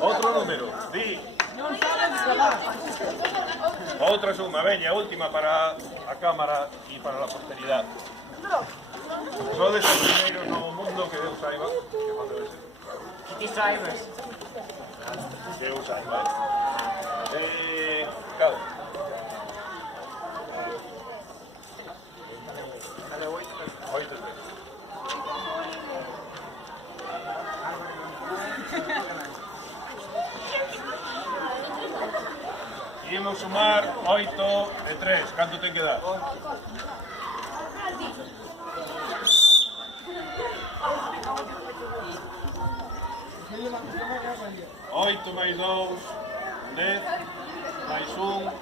Outro número, di. Outra suma, veña, última para a cámara e para a posteridad. Sodes os primeiros no mundo que Deus saiba que faceu ese. City Drivers. Que Deus saiba. Claro. Oito tres. Imos sumar 8 de 3. Canto ten que dar? 8 máis 2, 10, máis 1.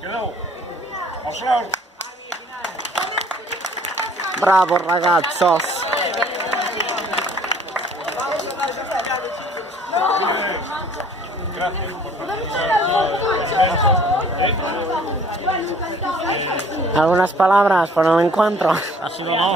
Quedou. Aplausos. Bravo ragazos. Gracias por participar. ¿Algunas palabras por el encuentro? Ha sido no.